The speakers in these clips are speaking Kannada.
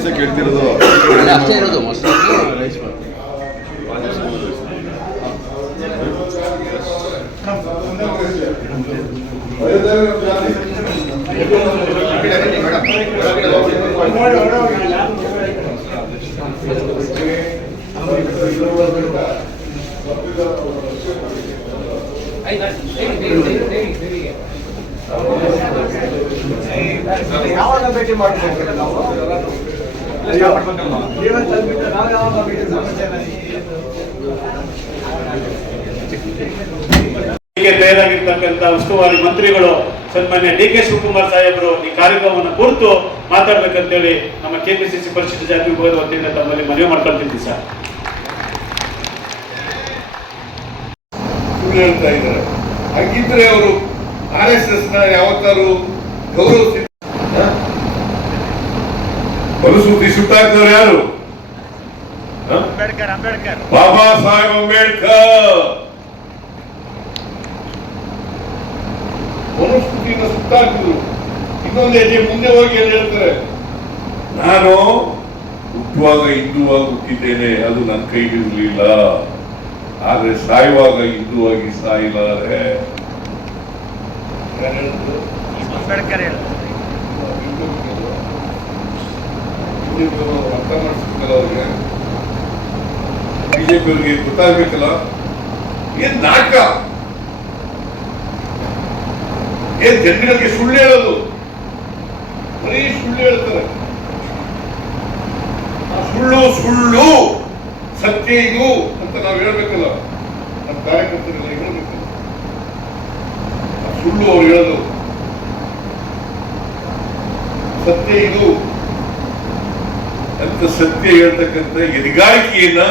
ದಿವಸ ಕೇಳ್ತಿರೋದು ಅಷ್ಟೇ ಇರೋದು ಮೊಸರು ರೈಸ್ ಯಾವಾಗ ಭೇಟಿ ಮಾಡ್ತೀವಿ ನಾವು ತಯಾರಾಗಿರ್ತಕ್ಕಂಥ ಉಸ್ತುವಾರಿ ಮಂತ್ರಿಗಳು ಸನ್ಮಾನ್ಯ ಡಿ ಕೆ ಶಿವಕುಮಾರ್ ಸಾಹೇಬರು ಈ ಕಾರ್ಯಕ್ರಮವನ್ನು ಕುರಿತು ಮಾತಾಡ್ಬೇಕಂತೇಳಿ ನಮ್ಮ ಕೆಪಿಸಿಸಿ ಪರಿಶಿಷ್ಟ ಜಾತಿ ವಿಭಾಗದ ವತಿಯಿಂದ ತಮ್ಮಲ್ಲಿ ಮನವಿ ಮಾಡ್ಕೊಳ್ತಿದ್ವಿ ಸರ್. ಹೇಳ್ತಾ ಇದ್ದಾರೆ. ಹಾಗಿದ್ರೆ ಅವರು RSS ನ ಯಾವತ್ತಾರು ಗೌರವಿಸಿ ಮನುಸ್ಮೃತಿ ಸುಟ್ಟಾಕ್ದವ್ರು ಯಾರು? ಬಾಬಾ ಸಾಹೇಬ್ ಅಂಬೇಡ್ಕರ್. ಮನುಸ್ಮೃತಿಯನ್ನು ಸುಟ್ಟಾಕಿದ್ರು. ಇನ್ನೊಂದು ಹೆಜ್ಜೆ ಮುಂದೆ ಹೋಗಿ ಏನ್ ಹೇಳ್ತಾರೆ, ನಾನು ಹುಟ್ಟುವಾಗ ಹಿಂದುವಾಗಿ ಹುಟ್ಟಿದ್ದೇನೆ, ಅದು ನನ್ನ ಕೈಗಿರಲಿಲ್ಲ, ಆದ್ರೆ ಸಾಯುವಾಗ ಹಿಂದುವಾಗಿ ಸಾಯಿಲಾರೆ. ಅಂಬೇಡ್ಕರ್ ಅರ್ಥ ಮಾಡಿಸ್ಬೇಕಲ್ಲ ಅವ್ರಿಗೆ, ಬಿಜೆಪಿ ಅವ್ರಿಗೆ ಗೊತ್ತಾಗ್ಬೇಕಲ್ಲ. ಏನ್ ನಾಟಕ, ಏನ್ ಜನಗಳಿಗೆ ಸುಳ್ಳು ಹೇಳೋದು, ಬರೀ ಸುಳ್ಳು ಹೇಳ್ತಾರೆ. ಸುಳ್ಳು ಸುಳ್ಳು ಸತ್ಯ ಇದು ಅಂತ ನಾವು ಹೇಳ್ಬೇಕಲ್ಲ, ನಮ್ಮ ಕಾರ್ಯಕರ್ತರೆಲ್ಲ ಹೇಳ್ಬೇಕಲ್ಲ. ಸುಳ್ಳು ಅವ್ರು ಹೇಳೋದು, ಸತ್ಯ ಇದು ಅಂತ ಸತ್ಯ ಹೇಳ್ತಕ್ಕಂಥ ಎದೆಗಾರಿಕೆಯನ್ನ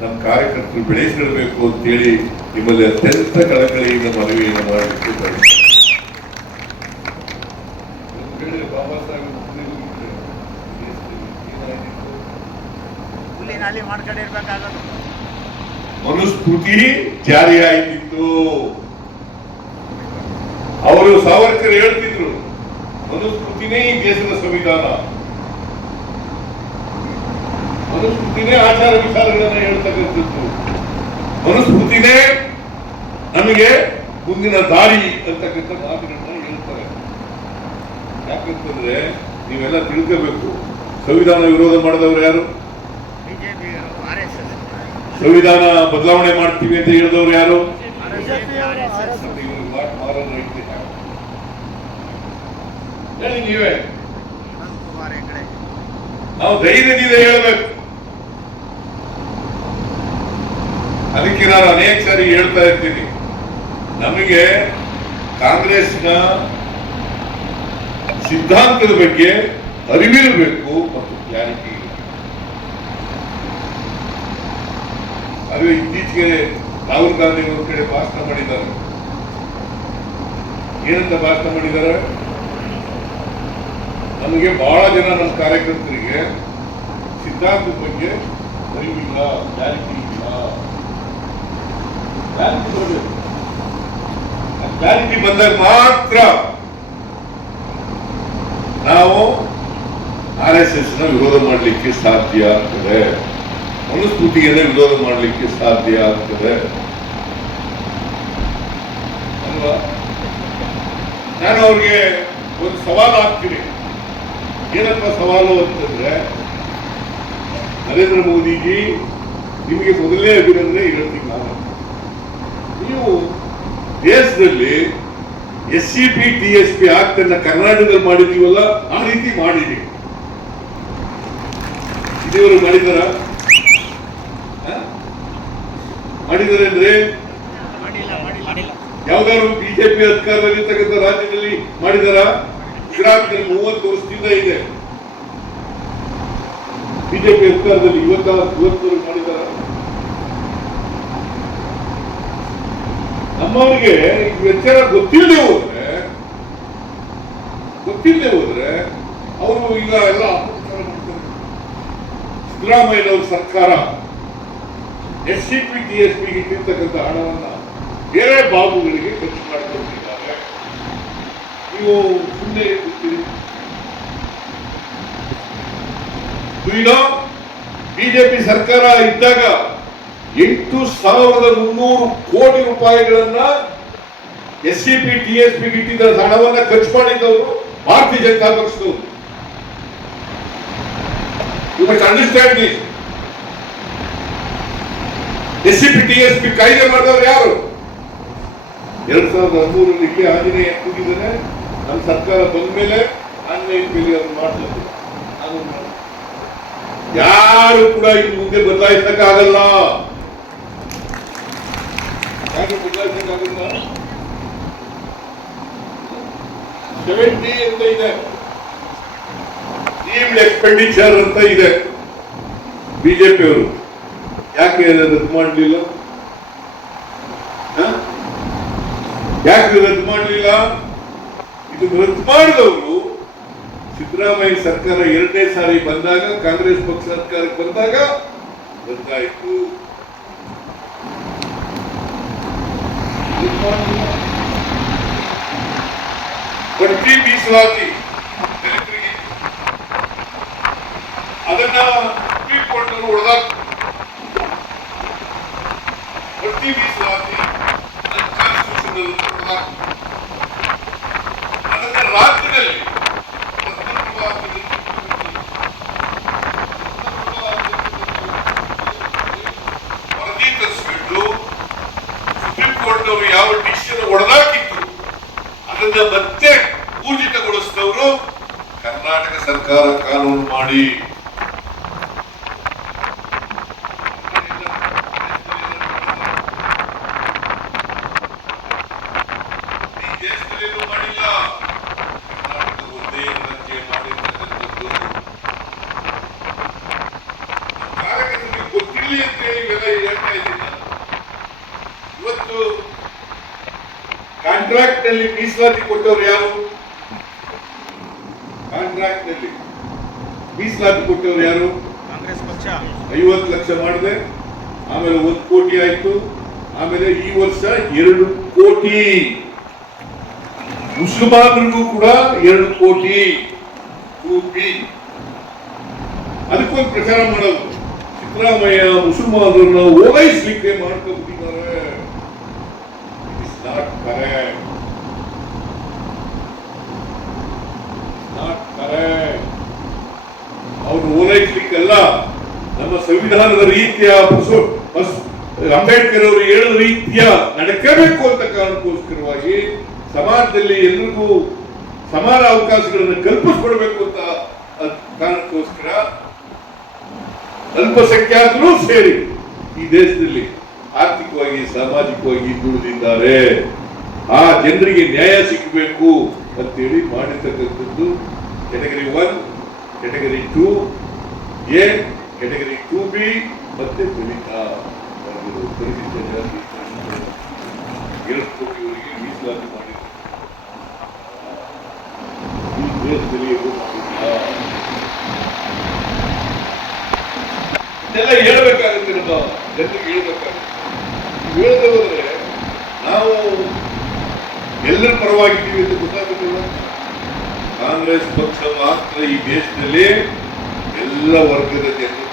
ನಮ್ಮ ಕಾರ್ಯಕರ್ತರು ಬೆಳೆಸಿಡಬೇಕು ಅಂತೇಳಿ ನಿಮ್ಮಲ್ಲಿ ಅತ್ಯಂತ ಕಳಕಳಿಯಿಂದ ಮನವಿಯನ್ನು ಮಾಡಲಿಕ್ಕೆ ಬಾಬಾ ಸಾಹೇಬ್ ಮನುಸ್ಮೃತಿ ಜಾರಿಯಾಯಿತು. ಅವರು ಸಾವರ್ಕರ್ ಹೇಳ್ತಿದ್ರು, ಮನುಸ್ಮೃತಿನೇ ಈ ದೇಶದ ಸಂವಿಧಾನ, ಮನುಸ್ಮೃತಿನೇ ಆಚಾರ ವಿಚಾರಗಳನ್ನ ಹೇಳ್ತಕ್ಕಂಥದ್ದು, ಮನುಸ್ಮೃತಿನೇ ನಮಗೆ ಮುಂದಿನ ದಾರಿ ಅಂತಕ್ಕಂಥ ಮಾತುಗಳನ್ನ ಹೇಳ್ತಾರೆ. ಯಾಕಂತಂದ್ರೆ ನೀವೆಲ್ಲ ತಿಳ್ಕೋಬೇಕು, ಸಂವಿಧಾನ ವಿರೋಧ ಮಾಡಿದವರು ಯಾರು? ಸಂವಿಧಾನ ಬದಲಾವಣೆ ಮಾಡ್ತೀವಿ ಅಂತ ಹೇಳಿದವರು ಯಾರು? ಹೇಳಿ ನೀವೇ. ನಾವು ಧೈರ್ಯದಿಂದ ಹೇಳಬೇಕು. ಅದಕ್ಕೆ ನಾನು ಅನೇಕ ಸಾರಿ ಹೇಳ್ತಾ ಇರ್ತೀನಿ, ನಮಗೆ ಕಾಂಗ್ರೆಸ್ನ ಸಿದ್ಧಾಂತದ ಬಗ್ಗೆ ಅರಿವಿರಬೇಕು ಮತ್ತು ಕ್ಲಾರಿಟಿ. ಅದು ಇತ್ತೀಚೆಗೆ ರಾಹುಲ್ ಗಾಂಧಿ ಅವ್ರ ಕಡೆ ಭಾಷಣ ಮಾಡಿದ್ದಾರೆ. ಏನಂತ ಭಾಷಣ ಮಾಡಿದ್ದಾರೆ? ನಮಗೆ ಬಹಳ ಜನ ನಮ್ಮ ಕಾರ್ಯಕರ್ತರಿಗೆ ಸಿದ್ಧಾಂತದ ಬಗ್ಗೆ ಅರಿವಿಲ್ಲ, ಕ್ಲಾರಿಟಿ ಇಲ್ಲ. ಕ್ಲಾರಿಟಿ ಬಂದಾಗ ಮಾತ್ರ ನಾವು RSS ನ ವಿರೋಧ ಮಾಡಲಿಕ್ಕೆ ಸಾಧ್ಯ ಆಗ್ತದೆ, ಮನುಸ್ಮೃತಿಯನ್ನೇ ವಿರೋಧ ಮಾಡಲಿಕ್ಕೆ ಸಾಧ್ಯ ಆಗ್ತದೆ ಅಲ್ವಾ? ನಾನು ಅವ್ರಿಗೆ ಒಂದು ಸವಾಲು ಹಾಕ್ತೀನಿ. ಏನಪ್ಪ ಸವಾಲು ಅಂತಂದ್ರೆ, ನರೇಂದ್ರ ಮೋದಿಜಿ ನಿಮಗೆ ಮೊದಲನೇ ಅಭಿನಂದನೆ ಹೇಳ್ತೀನಿ ನಾನು. ನೀವು ದೇಶದಲ್ಲಿ SCP TSP ಆಕ್ಟನ್ನ ಕರ್ನಾಟಕದಲ್ಲಿ ಮಾಡಿದೀವಲ್ಲ, ಆ ರೀತಿ ಮಾಡಿದೀವಿ. ಇದೇವರು ಮಾಡಿದಾರ ಅಂದ್ರೆ ಯಾವ್ದಾದ್ರು ಬಿಜೆಪಿ ಅಧಿಕಾರದಲ್ಲಿರ್ತಕ್ಕಂಥ ರಾಜ್ಯದಲ್ಲಿ ಮಾಡಿದಾರ? ಗುಜರಾತ್ನಲ್ಲಿ 30 ವರ್ಷದಿಂದ ಇದೆ ಬಿಜೆಪಿ ಅಧಿಕಾರದಲ್ಲಿ. ಇವತ್ತವರೆಗೂ ಮಾಡಿದಾರ? ನಮ್ಮವರಿಗೆ ವಿಚಾರ ಗೊತ್ತಿಲ್ಲದೆ ಹೋದ್ರೆ ಅವರು ಈಗ ಎಲ್ಲ ಸಿದ್ದರಾಮಯ್ಯನವ್ರ ಸರ್ಕಾರ SCP TSP ಇಟ್ಟಿರ್ತಕ್ಕಂಥ ಹಣವನ್ನ ಬೇರೆ ಬಾಬುಗಳಿಗೆ ಖರ್ಚು ಮಾಡಿಕೊಟ್ಟಿದ್ದಾರೆ. ನೀವು ಸುಮ್ಮನೆ ಕೂರ್ತೀರಿ. ಬಿಜೆಪಿ ಸರ್ಕಾರ ಇದ್ದಾಗ 8,300 ಕೋಟಿ ರೂಪಾಯಿಗಳನ್ನ SCP TSP ಇಟ್ಟಿದ್ದ ಹಣವನ್ನ ಖರ್ಚು ಮಾಡಿದ್ದವರು ಭಾರತೀಯ ಜನತಾ ಪಕ್ಷದವರು. You must understand this. SCP TSP ಕಾಯ್ದೆ ಮಾಡಿದವರು ಯಾರು? 2013 ಆಂಜನೇಯ ಕೂಗಿದರೆ ನಮ್ಮ ಸರ್ಕಾರ ಬಂದ ಮೇಲೆ ಆಂಜನೇಯ ಅವರು ಮಾಡ್ತಾರೆ. ಯಾರು ಕೂಡ ಇನ್ನು ಮುಂದೆ ಬದಲಾಯಿಸಕ್ಕಾಗಲ್ಲ. ಯಾರು ಬದಲಾಯಿಸಕ್ಕಾಗಲ್ಲ. 70 ಅಂತ ಇದೆ, ಡೀಮ್ಡ್ ಎಕ್ಸ್ಪೆಂಡಿಚರ್ ಅಂತ ಇದೆ. ಬಿಜೆಪಿ ಅವರು ಯಾಕೆ ರದ್ದು ಮಾಡಲಿಲ್ಲ? ಯಾಕೆ ರದ್ದು ಮಾಡಲಿಲ್ಲ? ಇದು ರದ್ದು ಮಾಡಿದವರು ಸಿದ್ದರಾಮಯ್ಯ ಸರ್ಕಾರ 2ನೇ ಸಾರಿ ಬಂದಾಗ, ಕಾಂಗ್ರೆಸ್ ಪಕ್ಷ ಸರ್ಕಾರಕ್ಕೆ ಬಂದಾಗ ರದ್ದಾಯಿತು. ಬಡ್ತಿ ಮೀಸಲಾತಿ ದಲಿತರಿಗೆ ಅದನ್ನ ಸುಪ್ರೀಂ ಕೋರ್ಟ್ ಅವರು ಹೊಡೆದಾಕ. ಬಡ್ತಿ ಮೀಸಲಾತಿ ಕಾನ್ಸ್ಟಿಟ್ಯೂಷನ್ ಹೊಡೆದಾಕ. ಅದನ್ನ ರಾಜ್ಯದಲ್ಲಿ ವರದಿ ತರಿಸ್ಬಿಟ್ಟು ಸುಪ್ರೀಂ ಕೋರ್ಟ್ ಅವರು ಯಾವ ಡಿಸಿಷನ್ ಹೊಡೆದಾಕಿತ್ತು ಅದನ್ನ ಮತ್ತೆ ಊರ್ಜಿತಗೊಳಿಸಿದವರು ಕರ್ನಾಟಕ ಸರ್ಕಾರ ಕಾನೂನು ಮಾಡಿ. ಈ ದೇಶದಲ್ಲಿ ಮಾಡಿಲ್ಲ, ಕರ್ನಾಟಕ ಒಂದೇ ರಾಜ್ಯ ಮಾಡಿರ್ತಕ್ಕಂಥದ್ದು. ಕಾರ್ಯಕರ್ತರಿಗೆ ಗೊತ್ತಿರಲಿ ಅಂತ ಹೇಳಿ ಇವೆಲ್ಲ ಹೇಳ್ತಾ ಇದ್ದೀನಿ. ಇವತ್ತು ಕಾಂಟ್ರಾಕ್ಟ್ ನಲ್ಲಿ ಮೀಸಲಾತಿ ಕೊಟ್ಟವರು ಯಾರು? ಕಾಂಟ್ರಾಕ್ಟ್ ನಲ್ಲಿ ಮೀಸಲಾತಿ ಕೊಟ್ಟವರು ಯಾರು? ಕಾಂಗ್ರೆಸ್ ಪಕ್ಷ. 50 ಲಕ್ಷ ಮಾಡಿದೆ, ಆಮೇಲೆ 1 ಕೋಟಿ ಆಯ್ತು, ಆಮೇಲೆ ಈ ವರ್ಷ 2 ಕೋಟಿ. ಮುಸಲ್ಮಾನರಿಗೂ ಕೂಡ 2 ಕೋಟಿ ರೂಪಿ. ಅದಕ್ಕೊಂದು ಪ್ರಚಾರ ಮಾಡೋದು. ಸಿದ್ದರಾಮಯ್ಯ ಮುಸಲ್ಮಾನರನ್ನ ಓಲೈಸಲಿಕ್ಕೆ ಮಾಡ್ಕೊಂಡಿದ್ದಾರೆ. It's not correct. ಅವರು ಓಲೈಸಲಿಕ್ಕಲ್ಲ, ನಮ್ಮ ಸಂವಿಧಾನದ ರೀತಿಯ ಅಂಬೇಡ್ಕರ್ ಅವರು ಹೇಳಿದ ರೀತಿಯ ನಡ್ಕಬೇಕು ಅಂತ ಕಾರಣಕ್ಕೋಸ್ಕರವಾಗಿ ಸಮಾಜದಲ್ಲಿ ಎಲ್ರಿಗೂ ಸಮಾನ ಅವಕಾಶಗಳನ್ನು ಕಲ್ಪಿಸ್ಕೊಡ್ಬೇಕು ಅಂತ ಕಾರಣಕ್ಕೋಸ್ಕರ ಅಲ್ಪಸಂಖ್ಯಾತರು ಸೇರಿ ಈ ದೇಶದಲ್ಲಿ ಆರ್ಥಿಕವಾಗಿ ಸಾಮಾಜಿಕವಾಗಿ ದುಡಿದಿದ್ದಾರೆ. ಆ ಜನರಿಗೆ ನ್ಯಾಯ ಸಿಗಬೇಕು ಅಂತೇಳಿ ಮಾಡಿರ್ತಕ್ಕಂಥದ್ದು category 1, category 2A, category 2B ಮತ್ತೆ ದಲಿತ ಪರಿಶಿಷ್ಟ ಜಾತಿ 2 ಕೋಟಿವರೆಗೆ ಮೀಸಲಾತಿ ಮಾಡಿದ್ದಾರೆ. ಈ ದೇಶದಲ್ಲಿ ಇದೆಲ್ಲ ಹೇಳ್ಬೇಕಾಗುತ್ತೆ, ನಮ್ಮ ಜನರಿಗೆ ಹೇಳ್ಬೇಕಾಗುತ್ತೆ. ಹೇಳದೆ ಹೋದ್ರೆ ನಾವು ಎಲ್ಲರ ಪರವಾಗಿದ್ದೀವಿ ಅಂತ ಗೊತ್ತಾಗುತ್ತಿಲ್ಲ. ಕಾಂಗ್ರೆಸ್ ಪಕ್ಷ ಮಾತ್ರ ಈ ದೇಶದಲ್ಲಿ ಎಲ್ಲ ವರ್ಗದ ಜನರು